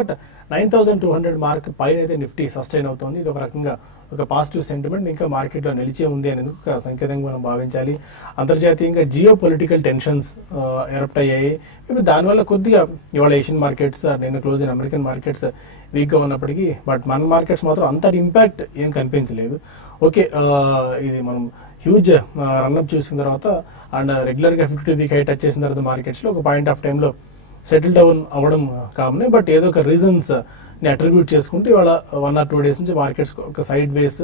But 9200 mark పైన అయితే Nifty sustain అవుతుంది. ఇది ఒక రకంగా ఒక పాజిటివ్ సెంటిమెంట్ ఇంకా మార్కెట్లో నిలిచే ఉంది అనేది ఒక సంకేతంగా మనం భావించాలి. అంతర్జాతీయంగా జియో పొలిటికల్ టెన్షన్స్ ఎరప్ట్ అయ్యాయి. దానివల్ల కొద్దిగా ఇవాళ ఏషియన్ మార్కెట్స్ నిన్న క్లోజ్ అయిన అమెరికన్ మార్కెట్స్ వీక్ గా ఉన్నప్పటికీ బట్ మన మార్కెట్స్ మాత్రం అంతటి ఇంపాక్ట్ ఏం కనిపించలేదు. ఓకే, ఇది మనం హ్యూజ్ రన్అప్ చూసిన తర్వాత అండ్ రెగ్యులర్ గా 52 వీక్ హై టచ్ చేసిన తర్వాత మార్కెట్స్ లో ఒక పాయింట్ ఆఫ్ టైమ్ లో సెటిల్ డౌన్ అవ్వడం కామనే. బట్ ఏదో ఒక రీజన్స్ ని అట్రిబ్యూట్ చేసుకుంటే ఇవాళ 1 or 2 days నుంచి మార్కెట్స్ ఒక sideways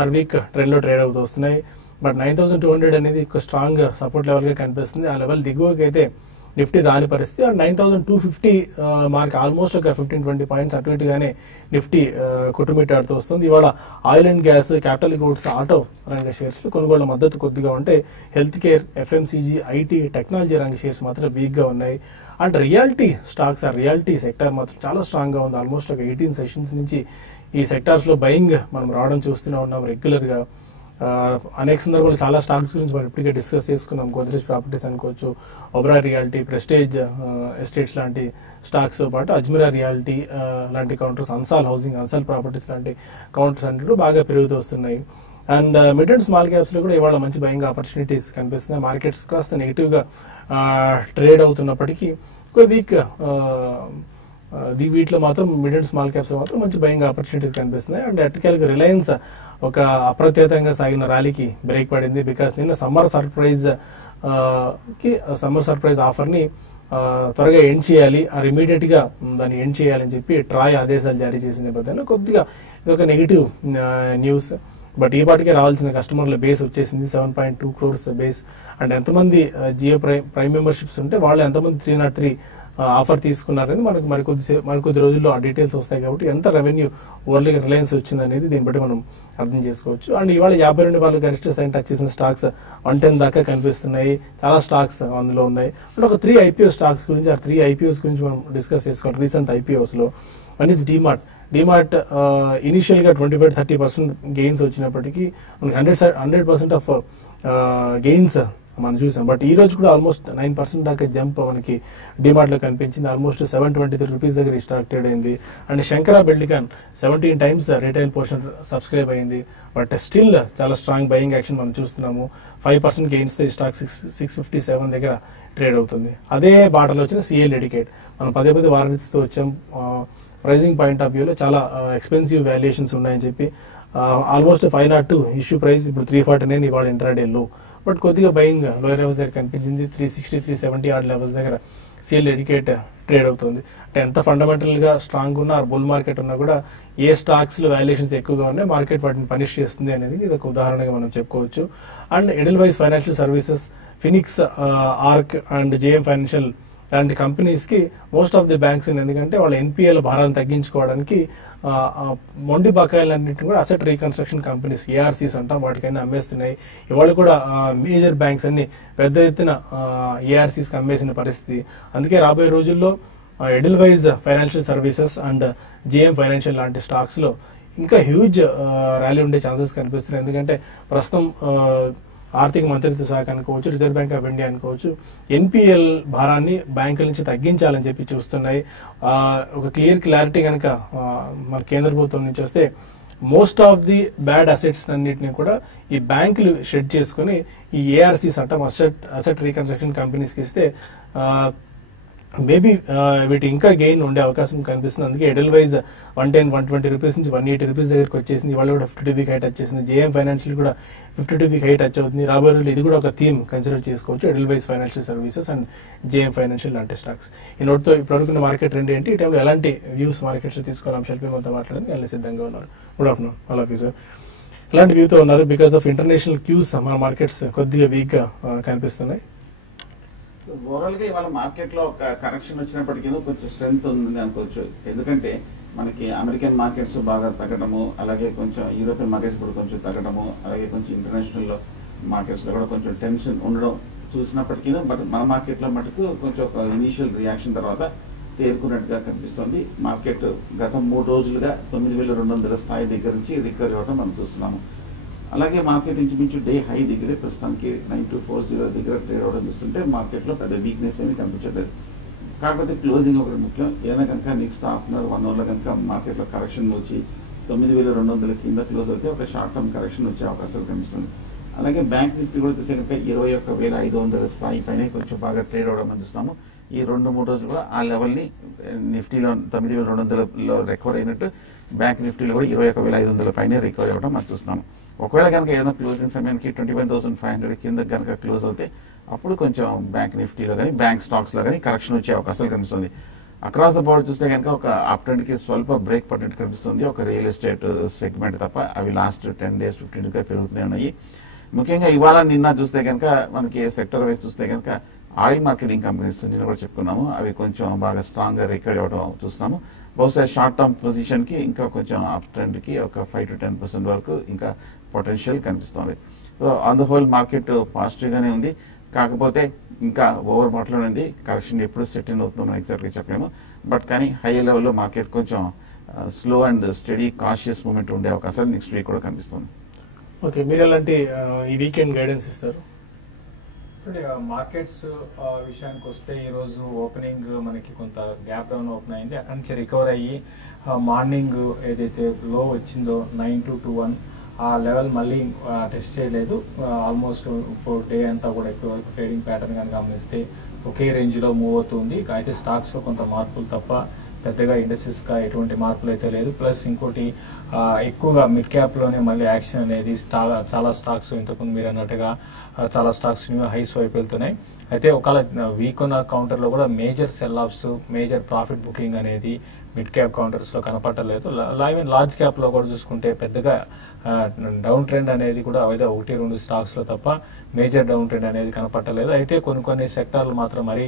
or weak trend లో ట్రేడ్ అవుతూ వస్తున్నాయి. బట్ 9200 అనేది ఒక స్ట్రాంగ్ సపోర్ట్ లెవెల్ గా కనిపిస్తుంది. ఆ లెవెల్ దిగువకి అయితే నిఫ్టీ రాని పరిస్థితి. అండ్ 9250 మార్క్ ఆల్మోస్ట్ ఒక 15-20 పాయింట్స్ అటు ఇటుగానే నిఫ్టీ కొట్టుమిట్టాడుతూ వస్తుంది. ఇవాళ oil and gas, capital goods, auto రంగ షేర్స్ కొనుగోళ్ల మద్దతు కొద్దిగా ఉంటే health care, FMCG, IT, technology రంగ షేర్స్ మాత్రం వీక్ గా ఉన్నాయి. అండ్ రియాలిటీ స్టాక్స్, ఆ రియాలిటీ సెక్టర్ మాత్రం చాలా స్ట్రాంగ్ గా ఉంది. ఆల్మోస్ట్ ఒక 18 సెషన్స్ నుంచి ఈ సెక్టార్స్ లో బయింగ్ మనం రావడం చూస్తూనే ఉన్నాం రెగ్యులర్ గా. అనేక సందర్భాలు చాలా స్టాక్స్ గురించి మనం ఇప్పటికే డిస్కస్ చేసుకున్నాం. గోద్రేజ్ ప్రాపర్టీస్ అనుకోవచ్చు, ఒబెరాయ్ రియాలిటీ, ప్రెస్టేజ్ ఎస్టేట్స్ లాంటి స్టాక్స్ తో పాటు అజ్మీరా రియాలిటీ లాంటి counters, Ansal housing, Ansal properties లాంటి కౌంటర్స్ అన్నిటి బాగా పెరుగుతూ వస్తున్నాయి. And mid and small caps లో కూడా ఇవాళ మంచి బయింగ్ ఆపర్చునిటీస్ కనిపిస్తున్నాయి. మార్కెట్స్ కాస్త నెగిటివ్ గా ట్రేడ్ అవుతున్నప్పటికీ ఒక వీక్ వీటిలో మాత్రం మిడ్ అండ్ స్మాల్ క్యాప్స్ లో మాత్రం మంచి బయింగ్ ఆపర్చునిటీస్ కనిపిస్తున్నాయి. అండ్ అటుకెళ్ళకి రిలయన్స్ ఒక అప్రత్యేతంగా సాగిన ర్యాలీకి బ్రేక్ పడింది. బికాస్ నిన్న సమ్మర్ సర్ప్రైజ్ ఆఫర్ ని త్వరగా ఎండ్ చేయాలి, ఇమీడియట్ గా దాన్ని ఎండ్ చేయాలని చెప్పి ట్రాయ్ ఆదేశాలు జారీ చేసిన నేపథ్యంలో కొద్దిగా ఇది ఒక నెగిటివ్ న్యూస్. బట్ ఈ పాటికే రావాల్సిన కస్టమర్ల బేస్ వచ్చేసింది 7.2 crores బేస్. అండ్ ఎంతమంది జియో ప్రైమ్ మెంబర్షిప్స్ ఉంటే వాళ్ళు ఎంతమంది 303 ఆఫర్ తీసుకున్నారని మనకు మరికొద్ది రోజుల్లో ఆ డీటెయిల్స్ వస్తాయి. కాబట్టి ఎంత రెవెన్యూ ఓవర్లీగా రిలయన్స్ వచ్చింది అనేది దీన్ని బట్టి మనం అర్థం చేసుకోవచ్చు. అండ్ ఇవాళ 52 వాళ్ళు గరిష్ట స్థాయిని టచ్ చేసిన స్టాక్స్ 110 దాకా కనిపిస్తున్నాయి. చాలా స్టాక్స్ అందులో ఉన్నాయి. అండ్ ఒక 3 IPO స్టాక్స్ గురించి, ఆ 3 IPOs గురించి మనం డిస్కస్ చేసుకోవాలి. రీసెంట్ IPOs లో వన్ ఇస్ డిమార్ట్ ఇనిషియల్ గా 25-30% గెయిన్స్ వచ్చినప్పటికీ మనకి 100% ఆఫ్ గెయిన్స్ మనం చూసాం. బట్ ఈ రోజు కూడా ఆల్మోస్ట్ 9% దాకా జంప్ మనకి డిమార్ట్ లో కనిపించింది. ఆల్మోస్ట్ 723 రూపీస్ దగ్గర ఈ స్టాక్ ట్రేడ్ అయింది. And Shankara Buildcon 17 times retail portion subscribe అయింది. బట్ స్టిల్ చాలా స్ట్రాంగ్ బయింగ్ యాక్షన్ మనం చూస్తున్నాము. 5% గెయిన్స్ తో ఈ స్టాక్ 657 దగ్గర ట్రేడ్ అవుతుంది. అదే బాటలో వచ్చిన సిఎల్ డెడికేట్ మనం పదే వారణిస్తూ వచ్చాం. ప్రైజింగ్ పాయింట్ ఆఫ్ వ్యూలో చాలా ఎక్స్పెన్సివ్ వాల్యుయేషన్స్ ఉన్నాయని చెప్పి ఆల్మోస్ట్ 502 ఇష్యూ ప్రైస్ ఇప్పుడు 349 ఇవాళ ఇంట్రాడే లో. బట్ కొద్దిగా బయింగ్ లోయర్ లెవెల్స్ దగ్గర కనిపించింది. 360-370 ఆర్డ్ లెవెల్స్ దగ్గర సిఎల్ డెడికేట్ ట్రేడ్ అవుతుంది. అంటే ఎంత ఫండమెంటల్ గా స్ట్రాంగ్ ఉన్నా బుల్ మార్కెట్ ఉన్నా కూడా ఏ స్టాక్స్ లో వాల్యుయేషన్స్ ఎక్కువగా ఉన్నాయి మార్కెట్ వాటిని పనిష్ చేస్తుంది అనేది ఇది ఒక ఉదాహరణగా మనం చెప్పుకోవచ్చు. And Edelweiss Financial Services, Phoenix, ARC and JM Financial లాంటి కంపెనీస్ కి మోస్ట్ ఆఫ్ ది బ్యాంక్స్ ఎందుకంటే వాళ్ళ ఎన్పిఎల్ భారాన్ని తగ్గించుకోవడానికి మొండి బకాయిలన్నింటినీ కూడా అసెట్ రీకన్స్ట్రక్షన్ కంపెనీస్, ఏఆర్సీస్ అంటాం, వాటికైనా అమ్మేస్తున్నాయి. ఇవాళ కూడా మేజర్ బ్యాంక్స్ అన్ని పెద్ద ఎత్తున ఏఆర్సీస్ కి అమ్మేసిన పరిస్థితి. అందుకే రాబోయే రోజుల్లో Edelweiss Financial Services and JM Financial లాంటి స్టాక్స్ లో ఇంకా హ్యూజ్ ర్యాలీ ఉండే ఛాన్సెస్ కనిపిస్తున్నాయి. ఎందుకంటే ప్రస్తుతం ఆర్థిక మంత్రిత్వ శాఖ అనుకోవచ్చు, రిజర్వ్ బ్యాంక్ ఆఫ్ ఇండియా అనుకోవచ్చు, ఎన్పిఎల్ భారాన్ని బ్యాంకుల నుంచి తగ్గించాలని చెప్పి చూస్తున్నాయి. ఒక క్లారిటీ కనుక మన కేంద్ర ప్రభుత్వం నుంచి వస్తే most of the bad assets అన్నిటిని కూడా ఈ బ్యాంకులు షెడ్ చేసుకుని ఈ ఏఆర్సీస్ అంటాం, అసెట్ రీకన్స్ట్రక్షన్ కంపెనీస్ కి ఇస్తే మేబీ వీటి ఇంకా గెయిన్ ఉండే అవకాశం కనిపిస్తుంది. అందుకే ఎడెల్వైజ్ 110-120 రూపీస్ నుంచి 180 రూపీస్ దగ్గరకు వచ్చేసింది. ఇవాళ కూడా 52 వీక్ హై టచ్ చేసింది. జేఎం ఫైనాన్షియల్ కూడా 52 వీక్ హై టచ్ అవుతుంది. రాబోయే రోజులు ఇది కూడా ఒక థీమ్ కన్సిడర్ చేసుకోవచ్చు. Edelweiss Financial Services and JM Financial లాంటి స్టాక్స్. ఈ నోట్తో ఇప్పటివరకు మార్కెట్ ట్రెండ్ ఏంటి, ఈ టైంలో ఎలాంటి వ్యూస్ మార్కెట్స్ తీసుకోవాలి అంశాలపై మనతో మాట్లాడడానికి ఎలా సిద్ధంగా ఉన్నారు. Good afternoon all of you sir. ఎలాంటి వ్యూతో ఉన్నారు? బికాస్ ఆఫ్ ఇంటర్నేషనల్ క్యూస్ మన మార్కెట్స్ కొద్దిగా వీక్ గా కనిపిస్తున్నాయి. ఓవరాల్ గా ఇవాళ మార్కెట్ లో ఒక కరెక్షన్ వచ్చినప్పటికీ కొంచెం స్ట్రెంత్ ఉంది అనుకోవచ్చు. ఎందుకంటే మనకి అమెరికన్ మార్కెట్స్ బాగా తగ్గడము, అలాగే కొంచెం యూరోపియన్ మార్కెట్స్ కూడా కొంచెం తగ్గడము, అలాగే కొంచెం ఇంటర్నేషనల్ మార్కెట్స్ లో కూడా కొంచెం టెన్షన్ ఉండడం చూసినప్పటికీ బట్ మన మార్కెట్ లో మటుకు కొంచెం ఒక ఇనీషియల్ రియాక్షన్ తర్వాత తేరుకున్నట్టుగా కనిపిస్తుంది. మార్కెట్ గత 3 రోజులుగా 9200 స్థాయి దగ్గర నుంచి రికవరీ అవ్వడం మనం చూస్తున్నాము. అలాగే మార్కెట్ ఇంచుమించు డే హై దగ్గరే ప్రస్తుతానికి 9240 దగ్గర ట్రేడ్ అవడం చూస్తుంటే మార్కెట్ లో పెద్ద వీక్నెస్ ఏమి కనిపించలేదు. కాకపోతే క్లోజింగ్ ఒకటి ముఖ్యం. ఏదైనా కనుక నెక్స్ట్ హాఫ్ అన్ అవర్ 1 అవర్లో కనుక మార్కెట్లో కరెక్షన్ వచ్చి 9,200 కింద క్లోజ్ అయితే ఒక షార్ట్ టర్మ్ కరెక్షన్ వచ్చే అవకాశాలు కనిపిస్తుంది. అలాగే బ్యాంక్ నిఫ్టీ కూడా చూస్తే కనుక 21,500 స్థాయి పైన కొంచెం బాగా ట్రేడ్ అవడం అని చూస్తాము. ఈ 2-3 రోజులు కూడా ఆ లెవెల్ని నిఫ్టీలో 9,200లో రికవర్ అయినట్టు బ్యాంక్ నిఫ్టీలో కూడా 21,500 పైన రికవర్ అవ్వడం మనం చూస్తున్నాము. ఒకవేళ కనుక ఏదైనా క్లోజింగ్ సమయానికి 21,500 కింద కనుక క్లోజ్ అవుతే అప్పుడు కొంచెం బ్యాంక్ నిఫ్టీలో కానీ బ్యాంక్ స్టాక్స్లో కానీ కరెక్షన్ వచ్చే అవకాశాలు కనిపిస్తుంది. అక్రాస్ ద బోర్డ్ చూస్తే కనుక ఒక అప్ ట్రెండ్కి స్వల్ప బ్రేక్ పడినట్టు కనిపిస్తుంది. ఒక రియల్ ఎస్టేట్ సెగ్మెంట్ తప్ప అవి లాస్ట్ 10 days 15 days పెరుగుతూనే ఉన్నాయి. ముఖ్యంగా ఇవాళ నిన్న చూస్తే కనుక మనకి సెక్టర్ వైజ్ చూస్తే కనుక ఆయిల్ మార్కెటింగ్ కంపెనీస్ నిన్న కూడా చెప్పుకున్నాము, అవి కొంచెం బాగా స్ట్రాంగ్ గా రికవరీ అవ్వడం చూస్తున్నాము. బహుశా షార్ట్ టర్మ్ పొజిషన్ కి ఇంకా కొంచెం అప్ ట్రెండ్ కి ఒక 5 to 10% వరకు ఇంకా పొటెన్షియల్ కనిపిస్తుంది. So on the whole market positive గానే ఉంది. కాకపోతే ఇంకా ఓవర్ బాట్లోనే ఉంది. కరెక్షన్ ఎప్పుడు సెట్ ఇన్ అవుతుందో మనం ఎగ్జాక్ట్ గా చెప్పలేము. బట్ కానీ హై లెవెల్లో మార్కెట్ కొంచెం slow and steady cautious movement ఉండే అవకాశాలు నెక్స్ట్ వీక్ కూడా కనిపిస్తుంది. ఓకే, మీరు ఎలాంటి ఈ వీకెండ్ గైడెన్స్ ఇస్తారు? మార్కెట్స్ విషయానికి వస్తే ఈ రోజు ఓపెనింగ్ మనకి కొంత గ్యాప్ డౌన్ ఓపెన్ అయింది. అక్కడి నుంచి రికవర్ అయ్యి మార్నింగ్ ఏదైతే లో వచ్చిందో 9221 ఆ లెవెల్ మళ్ళీ టెస్ట్ చేయలేదు. ఆల్మోస్ట్ ఇప్పుడు డే అంతా కూడా ఎక్కువ వరకు ట్రేడింగ్ ప్యాటర్న్ కానీ గమనిస్తే ఒకే రేంజ్ లో మూవ్ అవుతుంది. అయితే స్టాక్స్ లో కొంత మార్పులు తప్ప పెద్దగా ఇండస్ట్రీస్ గా ఎటువంటి మార్పులు అయితే లేదు. ప్లస్ ఇంకోటి ఎక్కువగా మిడ్ క్యాప్ లోనే మళ్ళీ యాక్షన్ అనేది చాలా స్టాక్స్ ఇంతకుముందు మీరు అన్నట్టుగా చాలా స్టాక్స్ హైస్ వైపు వెళ్తున్నాయి. అయితే ఒకవేళ వీక్ ఉన్న కౌంటర్ లో కూడా major cell offs, major profit booking అనేది మిడ్ క్యాప్ కౌంటర్స్ లో కనపడలేదు. లార్జ్ క్యాప్ లో కూడా చూసుకుంటే పెద్దగా డౌన్ ట్రెండ్ అనేది కూడా అయితే 1-2 స్టాక్స్ లో తప్ప మేజర్ డౌన్ ట్రెండ్ అనేది కనపడలేదు. అయితే కొన్ని సెక్టార్లు మాత్రం మరీ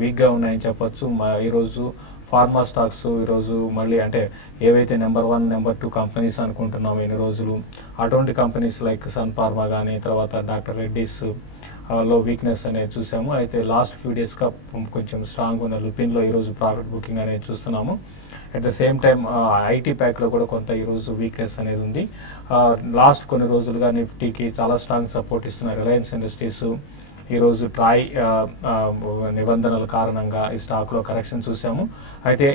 వీక్ గా ఉన్నాయని చెప్పొచ్చు. ఈ రోజు ఫార్మా స్టాక్స్ ఈరోజు మళ్ళీ అంటే ఏవైతే నెంబర్ 1, నెంబర్ 2 కంపెనీస్ అనుకుంటున్నాము ఇన్ని రోజులు, అటువంటి కంపెనీస్ లైక్ సన్ ఫార్మా కానీ తర్వాత డాక్టర్ రెడ్డిస్ లో వీక్నెస్ అనేది చూసాము. అయితే లాస్ట్ ఫ్యూ డేస్ గా కొంచెం స్ట్రాంగ్ ఉన్న లుపిన్ లో ఈరోజు ప్రాఫిట్ బుకింగ్ అనేది చూస్తున్నాము. At the same time IT pack లో కూడా కొంత ఈరోజు వీక్నెస్ అనేది ఉంది. లాస్ట్ కొన్ని రోజులుగా నిఫ్టీకి చాలా స్ట్రాంగ్ సపోర్ట్ ఇస్తున్న రిలయన్స్ ఇండస్ట్రీస్ ఈరోజు ట్రాయ్ నిబంధనల కారణంగా ఈ స్టాక్ లో కరెక్షన్ చూసాము. అయితే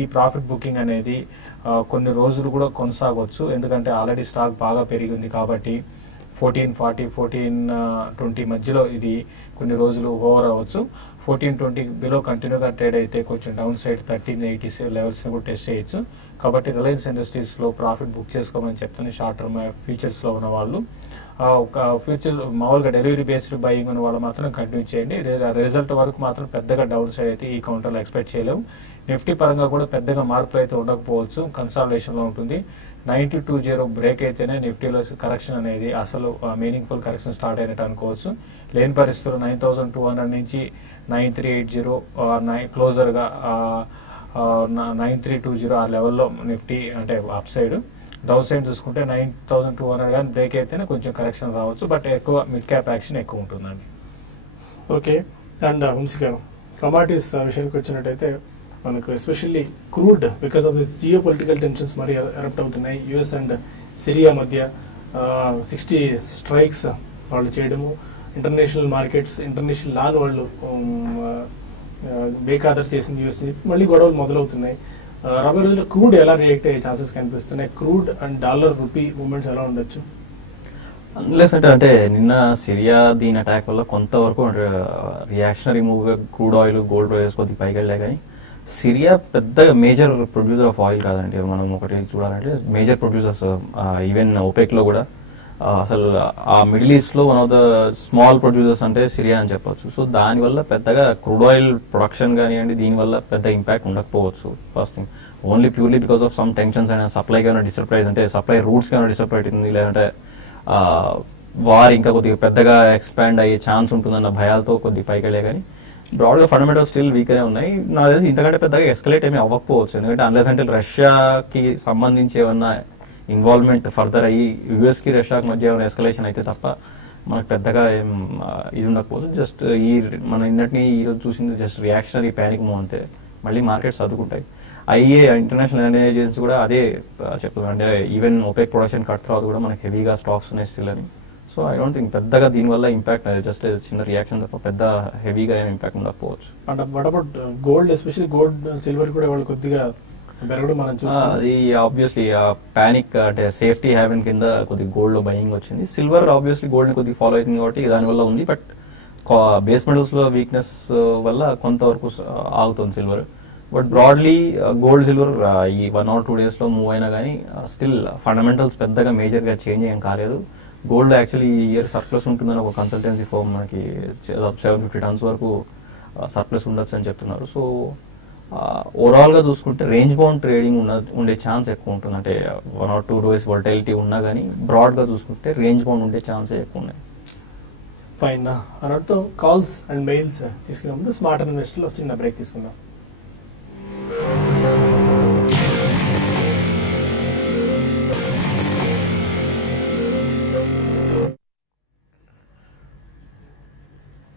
ఈ ప్రాఫిట్ బుకింగ్ అనేది కొన్ని రోజులు కూడా కొనసాగవచ్చు. ఎందుకంటే ఆల్రెడీ స్టాక్ బాగా పెరిగింది కాబట్టి 1440, 1420 మధ్యలో ఇది కొన్ని రోజులు ఓవర్ అవ్వచ్చు. 1420 బిలో కంటిన్యూగా ట్రేడ్ అయితే కొంచెం డౌన్ సైడ్ 1380 లెవెల్స్ ని కూడా టెస్ట్ చేయొచ్చు. కాబట్టి రిలయన్స్ ఇండస్ట్రీస్ లో ప్రాఫిట్ బుక్ చేసుకోమని చెప్తాను షార్ట్ టర్మ్ ఫ్యూచర్స్ లో ఉన్న వాళ్ళు. ఒక ఫ్యూచర్ మామూలుగా డెలివరీ బేస్డ్ బయింగ్ ఉన్న వాళ్ళు మాత్రం కంటిన్యూ చేయండి. రిజల్ట్ వరకు మాత్రం పెద్దగా డౌన్ సైడ్ అయితే ఈ కౌంటర్ లో ఎక్స్పెక్ట్ చేయలేము. నిఫ్టీ పరంగా కూడా పెద్దగా మార్పులు అయితే ఉండకపోవచ్చు, కన్సాలిడేషన్ లో ఉంటుంది. 9220 బ్రేక్ అయితేనే నిఫ్టీలో కరెక్షన్ అనేది అసలు మీనింగ్ఫుల్ కరెక్షన్ స్టార్ట్ అయినట్టు అనుకోవచ్చు. లేని పరిస్థితుల్లో 9200 నుంచి 9380 క్లోజర్ గా 9320 ఆ లెవెల్లో నిఫ్టీ అంటే అప్ సైడ్. డౌన్ సైడ్ చూసుకుంటే 9200 కానీ బ్రేక్ అయితేనే కొంచెం కరెక్షన్ రావచ్చు. బట్ ఎక్కువ మిడ్ క్యాప్ యాక్షన్ ఎక్కువ ఉంటుందండి. ఓకే, అండ్ వంశీ గారు, కమాడిటీస్ విషయానికి వచ్చినట్టయితే మనకు especially crude because of this geo political tensions మరి ఎరప్ట్ అవుతున్నాయి. యుఎస్ అండ్ సిరియా మధ్య 60 స్ట్రైక్స్ వాళ్ళు చేయడము, ఇంటర్నేషనల్ మార్కెట్స్ ఇంటర్నేషనల్ లాను వాళ్ళు బేఖాతరు చేసింది యుఎస్, మళ్ళీ గొడవలు మొదలవుతున్నాయి. రాబోయే రోజుల్లో క్రూడ్ ఎలా రియాక్ట్ అయ్యే ఛాన్సెస్ కనిపిస్తున్నాయి? Crude and dollar rupee movements ఎలా ఉండొచ్చు? అన్లెస్ అంటే నిన్న సిరియా దీని అటాక్ వల్ల కొంతవరకు reactionary move crude oil, gold prices కొద్దిగా పైకి వెళ్ళాయి. కానీ సిరియా పెద్ద మేజర్ ప్రొడ్యూసర్ ఆఫ్ ఆయిల్ కాదండి. మనం ఒకటి చూడాలంటే మేజర్ ప్రొడ్యూసర్స్ ఈవెన్ ఓపెక్ లో కూడా అసలు ఆ మిడిల్ ఈస్ట్ లో one of the small producers అంటే సిరియా అని చెప్పొచ్చు. సో దానివల్ల పెద్దగా క్రూడ్ ఆయిల్ ప్రొడక్షన్ కానివ్వండి దీనివల్ల పెద్ద ఇంపాక్ట్ ఉండకపోవచ్చు. First thing only purely because of some tensions అయినా సప్లై ఏమైనా డిస్టర్బ్ అంటే సప్లై రూట్స్ ఏమైనా డిస్టర్బ్ అవుతుంది, లేదంటే వార్ ఇంకా కొద్దిగా పెద్దగా ఎక్స్పాండ్ అయ్యే ఛాన్స్ ఉంటుందన్న భయాలతో కొద్దిగా పైకి వెళ్ళే. కానీ బ్రాడ్ గా ఫండమెంటల్ స్టిల్ వీక్ గానే ఉన్నాయి. నాకు తెలిసి ఇంతకంటే పెద్దగా ఎస్కలేట్ ఏమీ అవ్వకపోవచ్చు. ఎందుకంటే అన్లెస్ అంటే రష్యాకి సంబంధించి ఏమన్నా ఇన్వాల్వ్మెంట్ ఫర్దర్ అయ్యి యుఎస్ కి రష్యాకి మధ్య ఏమైనా ఎస్కలేషన్ అయితే తప్ప మనకు పెద్దగా ఏం ఇది ఉండకపోవచ్చు. జస్ట్ ఈ మన ఇన్నటిని ఈ రోజు చూసింది జస్ట్ రియాక్షనరీ ప్యానిక్ మూవ్ అంతే. మళ్ళీ మార్కెట్స్ సర్దుకుంటాయి. ఇంటర్నేషనల్ ఎనర్జీ ఏజెన్సీ కూడా అదే చెప్తుంది, అంటే ఈవెన్ ఓపెక్ ప్రొడక్షన్ కట్ తర్వాత కూడా మనకి హెవీగా స్టాక్స్ ఉన్నాయి స్టిల్ అని. So so I don't think పెద్దగా దీనివల్ల ఇంపాక్ట్ జస్ట్ చిన్న రియాక్షన్ తప్ప పెద్ద హెవీగా ఏం ఇంపాక్ట్ ఉండకపోవచ్చు. And what about gold, especially gold silver కూడా వాళ్ళు కొద్దిగా పెరగడం మనం చూస్తాం. అది ఆబ్వియస్లీ పానిక్ అంటే సేఫ్టీ హ్యావెన్ కింద కొద్దిగా గోల్డ్ లో బయింగ్ వచ్చింది. సిల్వర్ ఆబ్వియస్లీ గోల్డ్ ని కొద్దిగా ఫాలో అవుతుంది కాబట్టి దానివల్ల ఉంది. బట్ బేస్ మెటల్స్ లో వీక్నెస్ వల్ల కొంతవరకు ఆగుతుంది silver. But broadly gold silver ఈ 1 or 2 days లో మూవ్ అయినా కానీ స్టిల్ ఫండమెంటల్స్ పెద్దగా మేజర్ గా చేంజ్ ఏం కాలేదు. గోల్డ్ యాక్చువల్లీ ఈ ఇయర్ సర్ప్లస్ ఉంటుందని ఒక కన్సల్టెన్సీ ఫర్మ్ మనకి 750 tons వరకు సర్ప్లస్ ఉండొచ్చు అని చెప్తున్నారు. సో ఓవరాల్ గా చూసుకుంటే రేంజ్ బౌండ్ ట్రేడింగ్ ఉండే ఛాన్స్ ఎక్కువ ఉంటుంది. అంటే 1 or 2 days వోల్టాలిటీ ఉన్నా కానీ బ్రాడ్ గా చూసుకుంటే రేంజ్ బౌండ్ ఉండే ఛాన్స్ ఎక్కువ ఉన్నాయి. ఫైన్ అన్నట్టు కాల్స్ అండ్ మెయిల్స్ తీసుకునే ముందు స్మార్ట్ ఇన్వెస్టర్ లో చిన్న బ్రేక్ తీసుకుందాం.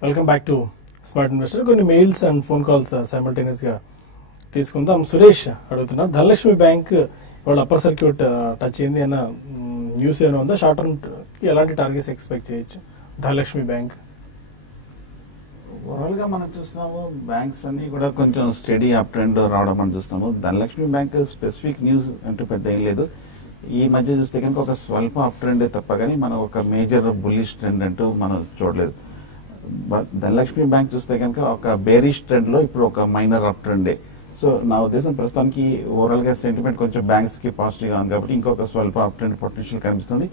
Welcome back to Smart Investor. కొన్ని mails and phone calls simultaneous గా తీసుకుందాం. సురేష్ అడుగుతున్నారు, ధనలక్ష్మి బ్యాంక్ వాళ్ళ అప్పర్ సర్క్యూట్ టచ్ అయింది అన్న న్యూస్ ఏమైనా ఉందా? షార్ట్ టర్మ్ ఎలాంటి టార్గెట్స్ ఎక్స్పెక్ట్ చేయొచ్చు ధనలక్ష్మి బ్యాంక్? ఓవరాల్ గా మనం చూస్తున్నాము బ్యాంక్స్ అన్ని కూడా కొంచెం స్టడీ అప్ ట్రెండ్ రావడం మనం చూస్తున్నాము. ధనలక్ష్మి బ్యాంక్ స్పెసిఫిక్ న్యూస్ అంటూ పెద్ద ఏం లేదు. ఈ మధ్య చూస్తే కనుక ఒక స్వల్ప అప్ ట్రెండ్ తప్ప కానీ మనం ఒక మేజర్ బుల్లిష్ ట్రెండ్ అంటూ మనం చూడలేదు. ధనలక్ష్మి బ్యాంక్ చూస్తే కనుక ఒక బేరిష్ ట్రెండ్ లో ఇప్పుడు ఒక మైనర్ అప్ ట్రెండే. సో నా ఉద్దేశం ప్రస్తుతానికి ఓవరాల్ గా సెంటిమెంట్ కొంచెం బ్యాంక్స్ కి పాజిటివ్ గా ఉంది కాబట్టి ఇంకొక స్వల్ప అప్ ట్రెండ్ పొటెన్షియల్ కనిపిస్తుంది.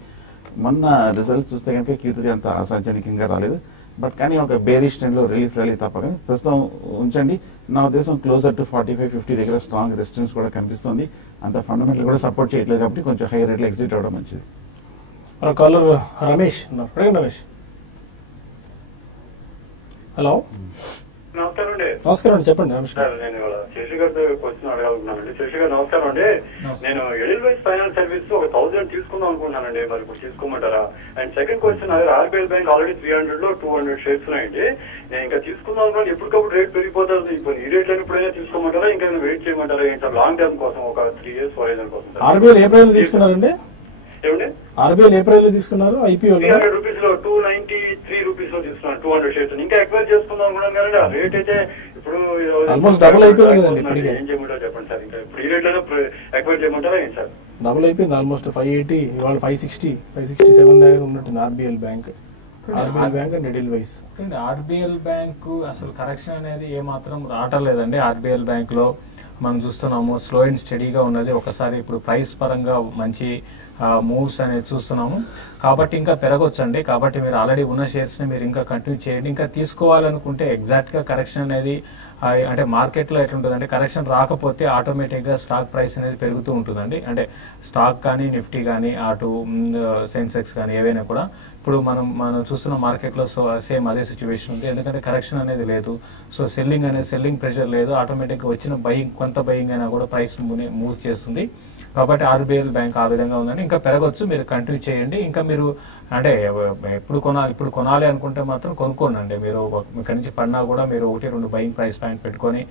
మొన్న రిజల్ట్ చూస్తే కనుక Q3 అంత ఆశాజనకంగా రాలేదు. బట్ కానీ ఒక బేరిష్ ట్రెండ్ లో రిలీఫ్ ర్యాలీ తప్ప కానీ ప్రస్తుతం ఉంచండి. నా ఉద్దేశం క్లోజర్ టు 45-50 దగ్గర స్ట్రాంగ్ రెసిస్టెన్స్ కూడా కనిపిస్తుంది. అంత ఫండమెంటల్ కూడా సపోర్ట్ చేయట్లేదు కాబట్టి కొంచెం హై రేట్ లో ఎగ్జిట్ అవడం మంచిది. Caller Ramesh Ramesh, hello. నమస్కారం అండి. నమస్కారం అండి, చెప్పండి రమేష్ గారు. నేను శశి గారితో క్వశ్చన్ అడగాలనుకున్నానండి. శశి గారు నమస్కారం అండి. నేను ఎడిల్వైస్ ఫైనాన్స్ సర్వీస్ ఒక 1000 తీసుకుందాం అనుకున్నానండి, మరి ఇప్పుడు తీసుకోమంటారా? And second question, RBL Bank already 300 లో 200 షేర్స్ ఉన్నాయండి. నేను ఇంకా తీసుకుందాం అనుకున్నాను, ఎప్పటికప్పుడు రేట్ పెరిగిపోతుంది. ఇప్పుడు ఈ రేట్ లో ఎప్పుడైనా తీసుకోమంటారా, ఇంకా వెయిట్ చేయమంటారా? ఏంటో లాంగ్ టర్మ్ కోసం ఒక 3 years 4 years కోసం. ఆర్బీఎల్ ఏ ప్రైస్ తీసుకున్నారండి? ఏమండి ఆర్బీఎల్ ఏ ప్రైస్ లో తీసుకున్నారు? ఐపీఓ 300 రూపీస్ లో 293 రూపీస్ లో తీసుకున్నాను 200 షేర్స్. ఇంకా ఎక్వైర్ చేసుకుందాం అనుకున్నాను కానీ ఆ రేట్ అయితే ఇప్పుడు ఆల్మోస్ట్ డబుల్ అయిపోయింది కదండి ఇప్పటికే. ఏం చేయమంటారు చెప్పండి సార్? ఇంకా ఇప్పుడు ఈ రేట్ లో ఎక్వైర్ చేయమంటారా ఏంటి సార్? డబుల్ అయిపోయింది ఆల్మోస్ట్. 580 ఇవాళ 567 దగ్గర ఉన్నట్టుంది RBL bank. RBL bank and Edelweiss. RBL bank అసలు కరెక్షన్ అనేది ఏమాత్రం రావటం లేదండి. ఆర్బీఎల్ బ్యాంక్ లో మనం చూస్తున్నాము స్లో అండ్ స్టడీగా ఉన్నది. ఒకసారి ఇప్పుడు ప్రైస్ పరంగా మంచి మూవ్స్ అనేది చూస్తున్నాము కాబట్టి ఇంకా పెరగొచ్చండి. కాబట్టి మీరు ఆల్రెడీ ఉన్న షేర్స్ ని మీరు ఇంకా కంటిన్యూ చేయండి. ఇంకా తీసుకోవాలనుకుంటే ఎగ్జాక్ట్ గా కరెక్షన్ అనేది అంటే మార్కెట్ లో ఎట్లుంటుందంటే కరెక్షన్ రాకపోతే ఆటోమేటిక్ గా స్టాక్ ప్రైస్ అనేది పెరుగుతూ ఉంటుందండి. అంటే స్టాక్ కానీ నిఫ్టీ కానీ అటు సెన్సెక్స్ కానీ ఏవైనా కూడా ఇప్పుడు మనం చూస్తున్న మార్కెట్ లో సేమ్ అదే సిచ్యువేషన్ ఉంది. ఎందుకంటే కరెక్షన్ అనేది లేదు. సో సెల్లింగ్ ప్రెషర్ లేదు. ఆటోమేటిక్ గా వచ్చిన బయింగ్ కొంత బయింగ్ అయినా కూడా ప్రైస్ మూవ్ చేస్తుంది. కాబట్టి ఆర్బీఎల్ బ్యాంక్ ఆ విధంగా ఉందండి. ఇంకా పెరగొచ్చు, మీరు కంటిన్యూ చేయండి. ఇంకా మీరు అంటే ఇప్పుడు కొనాలి అనుకుంటే మాత్రం కొనుక్కోండి. మీరు ఇక్కడ నుంచి పడినా కూడా మీరు 1-2 బయింగ్ ప్రైస్ పాయింట్ పెట్టుకొని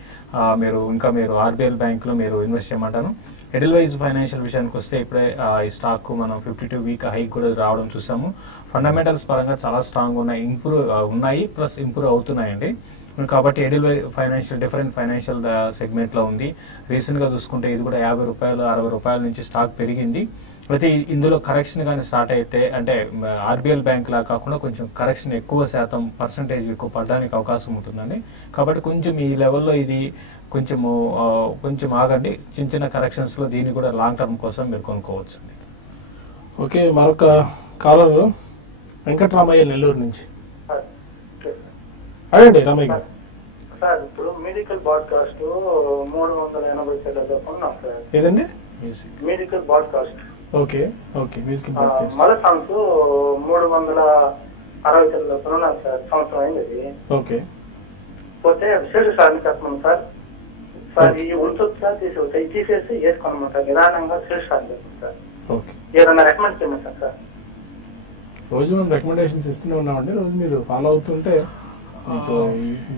మీరు ఆర్బీఎల్ బ్యాంక్ లో మీరు ఇన్వెస్ట్ చేయమంటాను. ఎడిల్వైజ్ ఫైనాన్షియల్ విషయానికి వస్తే ఇప్పుడే ఈ స్టాక్ మనం 52 వీక్ హైక్ కూడా రావడం చూసాము. ఫండమెంటల్స్ పరంగా చాలా స్ట్రాంగ్ ఉన్నాయి ప్లస్ ఇంప్రూవ్ అవుతున్నాయండి. కాబట్టి Edelweiss Financial different financial segment లో ఉంది. రీసెంట్ గా చూసుకుంటే ఇది కూడా 50 రూపాయలు 60 రూపాయల నుంచి స్టాక్ పెరిగింది. అయితే ఇందులో కరెక్షన్ కానీ స్టార్ట్ అయితే అంటే ఆర్బీఎల్ బ్యాంక్ లా కాకుండా కొంచెం కరెక్షన్ ఎక్కువ శాతం పర్సంటేజ్ ఎక్కువ పడడానికి అవకాశం ఉంటుందండి. కాబట్టి కొంచెం ఈ లెవెల్లో ఇది కొంచెం ఆగండి. చిన్న కరెక్షన్స్ లో దీన్ని కూడా లాంగ్ టర్మ్ కోసం మీరు కొనుక్కోవచ్చు. ఓకే, మరొక కాలర్ వెంకటరామయ్య నెల్లూరు నుంచి. అదండి రామయ్య గారు. సార్ ఇప్పుడు మెడికల్ బ్రాడ్కాస్ట్ 380 కొన్నాం సార్. ఏదండి? Medical broadcast. Okay music broadcast. మరో సాంగ్స్ 360 కొన్నాం సార్. సంవత్సరం అయింది. ఓకే, పోతే శేషు సార్ని చెప్పమను సార్. సార్ ఈ ఉంచొచ్చా తీసేవచ్చా? ఇది తీసేసి వేసుకోనమాట నిదానంగా శేషు సార్ని చెప్పండి సార్. ఓకే, ఏదన్నా రికమెండ్ చేయమని సార్. రోజు మనం రికమెండేషన్స్ ఇస్తూనే ఉన్నామండి. రోజు మీరు ఫాలో అవుతుంటే మీకు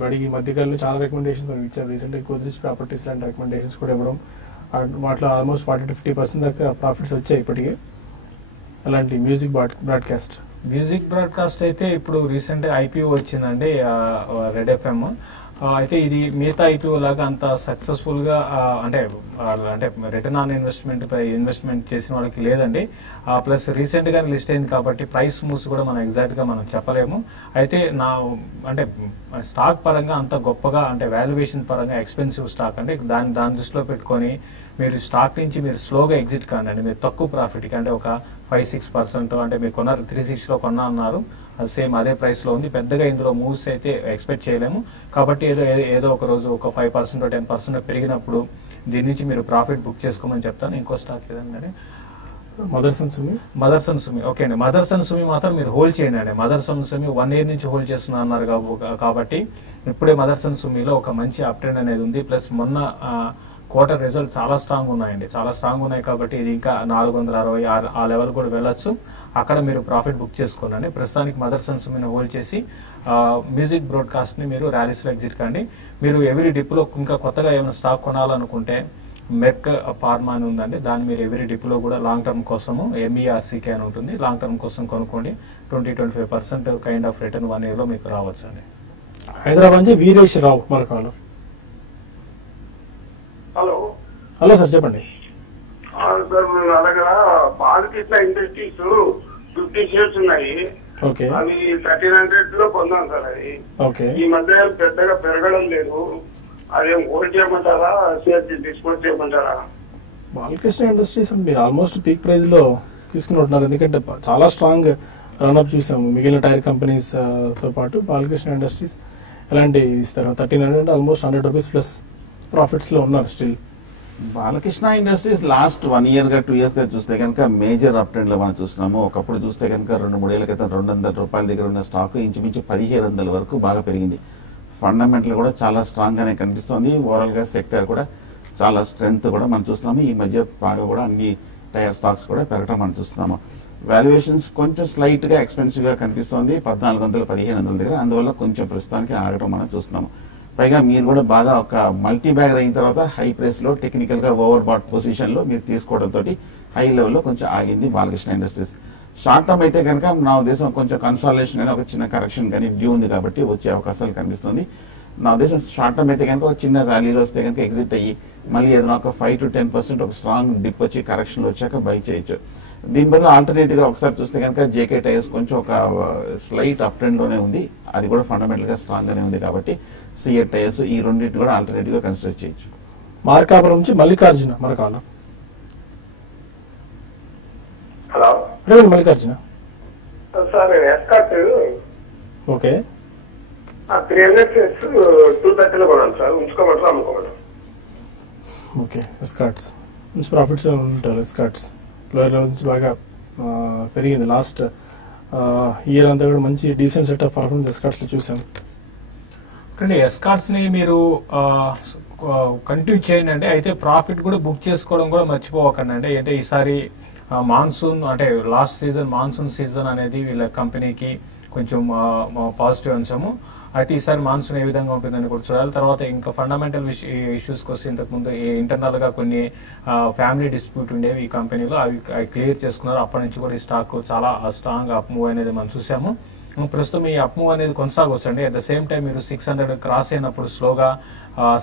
బడికి మధ్యకాలంలో చాలా రికమెండేషన్స్ మనం ఇచ్చారు. రీసెంట్గా గోద్రేజ్ ప్రాపర్టీస్ లాంటి రికమెండేషన్స్ కూడా ఇవ్వడం, వాటిలో ఆల్మోస్ట్ 40-50% దాకా ప్రాఫిట్స్ వచ్చాయి ఇప్పటికే. అలాంటి మ్యూజిక్ బ్రాడ్కాస్ట్ మ్యూజిక్ బ్రాడ్కాస్ట్ అయితే ఇప్పుడు రీసెంట్ ఐపీఓ వచ్చిందండి, రెడ్ ఎఫ్ఎం. అయితే ఇది మిగతా ఐపీఓ లాగా అంత సక్సెస్ఫుల్ గా అంటే రిటర్న్ ఆన్ ఇన్వెస్ట్మెంట్ పై ఇన్వెస్ట్మెంట్ చేసిన వాళ్ళకి లేదండి. ప్లస్ రీసెంట్ గా లిస్ట్ అయింది కాబట్టి ప్రైస్ మూవ్స్ కూడా మనం ఎగ్జాక్ట్ గా మనం చెప్పలేము. అయితే అంటే స్టాక్ పరంగా అంత గొప్పగా అంటే వాల్యుయేషన్ పరంగా ఎక్స్పెన్సివ్ స్టాక్ అంటే దాని దృష్టిలో పెట్టుకొని మీరు స్టాక్ నుంచి మీరు స్లోగా ఎగ్జిట్ కాండి. మీరు తక్కువ ప్రాఫిట్ కి అంటే ఒక 5-6% అంటే మీరు కొన్నారు 360 లో కొన్నా అన్నారు, అది సేమ్ అదే ప్రైస్ లో ఉంది. పెద్దగా ఇందులో మూవ్స్ అయితే ఎక్స్పెక్ట్ చేయలేము. కాబట్టి ఏదో ఒక రోజు ఒక 5% 10% పెరిగినప్పుడు దీని నుంచి మీరు ప్రాఫిట్ బుక్ చేసుకోమని చెప్తాను. ఇంకో స్టాక్ ఏదండి, మదర్సన్ సుమి. ఓకే అండి, మదర్సన్ సుమి మాత్రం మీరు హోల్డ్ చేయండి అండి. మదర్సన్ సుమి 1 year నుంచి హోల్డ్ చేస్తున్నా అన్నారు కాబట్టి ఇప్పుడే మదర్సన్ సుమిలో ఒక మంచి అప్ ట్రెండ్ అనేది ఉంది. ప్లస్ మొన్న క్వార్టర్ రిజల్ట్ చాలా స్ట్రాంగ్ ఉన్నాయండి, చాలా స్ట్రాంగ్ ఉన్నాయి కాబట్టి ఇది ఇంకా 460 ఆ లెవెల్ కూడా వెళ్ళొచ్చు. అక్కడ మీరు ప్రాఫిట్ బుక్ చేసుకోండి. ప్రస్తుతానికి మదర్సన్ సుమిని హోల్డ్ చేసి మ్యూజిక్ బ్రాడ్కాస్ట్ ని మీరు ర్యాలీస్ లో ఎగ్జిట్ కండి. మీరు ఎవరీ డిప్ లో ఇంకా కొత్తగా ఏమైనా స్టాక్ కొనాలనుకుంటే మెర్క్ ఫార్మా అని ఉందండి, దాన్ని మీరు ఎవరీ డిప్ లో కూడా లాంగ్ టర్మ్ కోసము MERCK అని ఉంటుంది, లాంగ్ టర్మ్ కోసం కొనుక్కోండి. 20-25% కైండ్ ఆఫ్ రిటర్న్ 1 year లో మీకు రావచ్చు అండి. హైదరాబాద్ నుంచి వీరేష్ రావు మరొక. హలో సార్, చెప్పండి. సార్ నా దగ్గర బాలకృష్ణ ఇండస్ట్రీస్ 50 shares ఉన్నాయి. ఓకే, అవి 1300 లో పొందాను సార్. అది ఓకే, ఈ మధ్య పెద్దగా పెరగడం లేదు. అదేం హోల్డ్ చేయమంటారా, షేర్స్ డిస్పోజ్ చేయమంటారా? బాలకృష్ణ ఇండస్ట్రీస్ మీరు ఆల్మోస్ట్ పీక్ ప్రైస్ లో తీసుకుని ఎందుకంటే చాలా స్ట్రాంగ్ రన్అప్ చూసాము. మిగిలిన టైర్ కంపెనీస్ తో పాటు బాలకృష్ణ ఇండస్ట్రీస్ ఎలాంటి ఇస్తారు? 1300 ఆల్మోస్ట్ 100 రూపీస్ ప్లస్ ప్రాఫిట్స్ లో ఉన్నారు still. Balakrishna industries last 1 year గా 2 years గా చూస్తే కనుక మేజర్ అప్ ట్రెండ్ లో మనం చూస్తున్నాము. ఒకప్పుడు చూస్తే కనుక 2-3 ఏళ్ల క్రితం 200 రూపాయల దగ్గర ఉన్న స్టాక్ ఇంచుమించు 1700 వరకు బాగా పెరిగింది. ఫండమెంటల్ కూడా చాలా స్ట్రాంగ్ గానే కనిపిస్తోంది. ఓవరాల్ గా సెక్టర్ కూడా చాలా స్ట్రెంగ్త్ కూడా మనం చూస్తున్నాము. ఈ మధ్య బాగా కూడా అన్ని టైర్ స్టాక్స్ కూడా పెరగడం మనం చూస్తున్నాము. వాల్యుయేషన్స్ కొంచెం స్లైట్ గా ఎక్స్పెన్సివ్ గా కనిపిస్తోంది 1400-1500 దగ్గర, అందువల్ల కొంచెం ప్రస్తుతానికి ఆగడం మనం చూస్తున్నాము. పైగా మీరు కూడా బాగా ఒక మల్టీ బ్యాగర్ అయిన తర్వాత హై ప్రైస్ లో టెక్నికల్ గా ఓవర్ బాట్ పొజిషన్ లో మీరు తీసుకోవడంతో హై లెవెల్లో కొంచెం ఆగింది బాలకృష్ణ ఇండస్ట్రీస్. షార్ట్ టర్మ్ అయితే కనుక నా ఉద్దేశం కొంచెం కన్సాలేషన్ కానీ ఒక చిన్న కరెక్షన్ కానీ డ్యూ ఉంది కాబట్టి వచ్చే అవకాశాలు కనిపిస్తుంది. నా ఉద్దేశం షార్ట్ టర్మ్ అయితే కనుక ఒక చిన్న ర్యాలీలో వస్తే కనుక ఎగ్జిట్ అయ్యి మళ్ళీ ఏదైనా ఒక 5-10% ఒక స్ట్రాంగ్ డిప్ వచ్చి కరెక్షన్ వచ్చాక బై చేయొచ్చు. దీని బదులు ఆల్టర్నేటివ్ గా ఒకసారి చూస్తే కనుక JK టైర్స్ కొంచెం ఒక స్లైట్ అప్ ట్రెండ్ లోనే ఉంది, అది కూడా ఫండమెంటల్ గా స్ట్రాంగ్ గానే ఉంది కాబట్టి సిఎట్ టైర్స్ ఈ రెండింటి కూడా ఆల్టర్నేటివ్ గా కన్సిడర్ చేయొచ్చు. మార్కాపురం నుంచి మల్లికార్జున మరొక. Hello Mallikarjuna sir, escort okay 300 shares 230 లో కొనాలి సార్. ఉంచుకోమంటారా అమ్ముకోమంటారా? ఓకే, ఎస్కాట్స్ మంచి ప్రాఫిట్స్ ఉంటారు. ఎస్కాట్స్ లోయర్ లెవెల్ నుంచి బాగా పెరిగింది. లాస్ట్ ఇయర్ అంతా కూడా మంచి decent set of performance Escorts లో చూసాం. ఎస్కాట్స్ ని మీరు కంటిన్యూ చేయండి అంటే అయితే ప్రాఫిట్ కూడా బుక్ చేసుకోవడం కూడా మర్చిపోవకండి అండి. అంటే ఈసారి మాన్సూన్ అంటే లాస్ట్ సీజన్ మాన్సూన్ సీజన్ అనేది వీళ్ళ కంపెనీకి కొంచెం పాజిటివ్ అంశము. అయితే ఈసారి మాన్సూన్ ఏ విధంగా ఉంటుందని కూడా చూడాలి. తర్వాత ఇంకా ఫండమెంటల్ ఇష్యూస్ వస్తే ఇంతకుముందు ఇంటర్నల్ గా కొన్ని ఫ్యామిలీ డిస్ప్యూట్ ఉండేవి ఈ కంపెనీలో, అవి క్లియర్ చేసుకున్నారు. అప్పటి నుంచి కూడా ఈ స్టాక్ చాలా స్ట్రాంగ్ అప్ మూవ్ అనేది మనం చూసాము. ప్రస్తుతం ఈ అప్ మూవ్ అనేది కొనసాగొచ్చండి. అట్ ద సేమ్ టైం మీరు 600 క్రాస్ అయినప్పుడు స్లోగా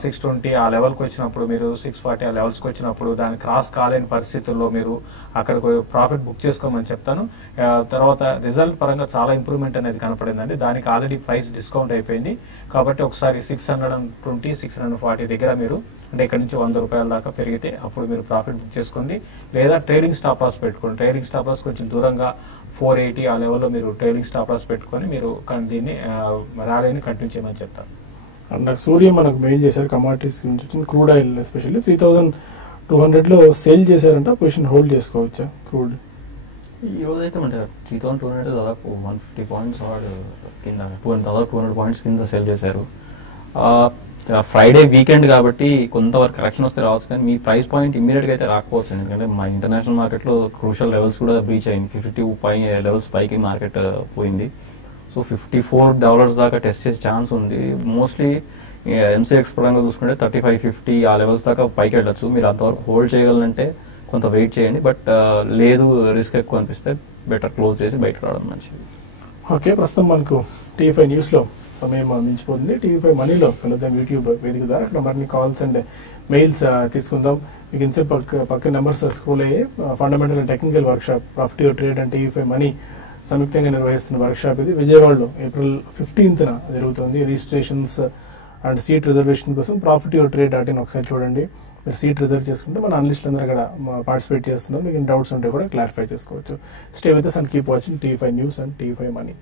620 ఆ లెవెల్కి వచ్చినప్పుడు, మీరు 640 ఆ లెవెల్స్కి వచ్చినప్పుడు దాన్ని క్రాస్ కాలేని పరిస్థితుల్లో మీరు అక్కడ ప్రాఫిట్ బుక్ చేసుకోమని చెప్తాను. తర్వాత రిజల్ట్ పరంగా చాలా ఇంప్రూవ్మెంట్ అనేది కనపడిందండి. దానికి ఆల్రెడీ ప్రైస్ డిస్కౌంట్ అయిపోయింది కాబట్టి ఒకసారి 620, 640 దగ్గర మీరు అంటే ఇక్కడ నుంచి 100 రూపాయల దాకా పెరిగితే అప్పుడు మీరు ప్రాఫిట్ బుక్ చేసుకోండి. లేదా ట్రేడింగ్ స్టాప్ లాస్ పెట్టుకోండి. ట్రేడింగ్ స్టాప్ లాస్ కొంచెం దూరంగా 480 ఆ లెవెల్లో మీరు ట్రేడింగ్ స్టాప్ లాస్ పెట్టుకొని మీరు దీన్ని ర్యాలీని కంటిన్యూ చేయమని చెప్తాను. అండ్ నాకు సూర్య మనకు మెయిల్ చేశారు కమాడిటీస్ నుంచి వచ్చింది. క్రూడ్ ఆయిల్ ఎస్పెషల్లీ 3200 లో సేల్ చేశారంట, పొజిషన్ హోల్డ్ చేసుకోవచ్చా క్రూడ్? ఈ రోజు అయితే అంటే 3200 దాదాపు 150 పాయింట్స్ కింద దాదాపు 200 పాయింట్స్ కింద సేల్ చేశారు. ఫ్రైడే వీకెండ్ కాబట్టి కొంతవరకు కరెక్షన్ వస్తే రావచ్చు, కానీ మీ ప్రైస్ పాయింట్ ఇమీడియట్ గా అయితే రాకపోవచ్చు. ఎందుకంటే మా ఇంటర్నేషనల్ మార్కెట్ లో క్రూషల్ లెవెల్స్ కూడా బ్రీచ్ అయింది. 52 లెవెల్స్ పైకి మార్కెట్ పోయింది. సో $54 దాకా టెస్ట్ చేసే ఛాన్స్ ఉంది. మోస్ట్లీ MCX పరంగా చూసుకుంటే 35-50 ఆ లెవెల్స్ దాకా పైకి వెళ్ళచ్చు. మీరు అంతవరకు హోల్డ్ చేయగలంటే కొంత వెయిట్ చేయండి. బట్ లేదు రిస్క్ ఎక్కువ అనిపిస్తే బెటర్ క్లోజ్ చేసి బయట రావడం మంచిది. ఓకే, ప్రస్తుతం మనకు టీవీ5 న్యూస్లో సమయం మించిపోతుంది. టీవీ5 మనీలో కలుద్దాం యూట్యూబ్ వేదిక ద్వారా. అక్కడ మరిన్ని కాల్స్ అండ్ మెయిల్స్ తీసుకుందాం. మీకు ఇన్సేపు పక్క నెంబర్స్ స్క్రోల్ అయ్యే fundamental and technical workshop profit your trade and TV5 money సంయుక్తంగా నిర్వహిస్తున్న వర్క్షాప్ ఇది విజయవాడలో April 15th జరుగుతుంది. రిజిస్ట్రేషన్స్ అండ్ సీట్ రిజర్వేషన్ కోసం profityourtrade.in ఒకసారి చూడండి. మీరు సీట్ రిజర్వ్ చేసుకుంటే మన అనలిస్టులు అందరూ అక్కడ పార్టిసిపేట్ చేస్తున్నారు. మీకు డౌట్స్ ఉంటే కూడా క్లారిఫై చేసుకోవచ్చు. Stay with us and keep watching TV5 News and TV5 Money.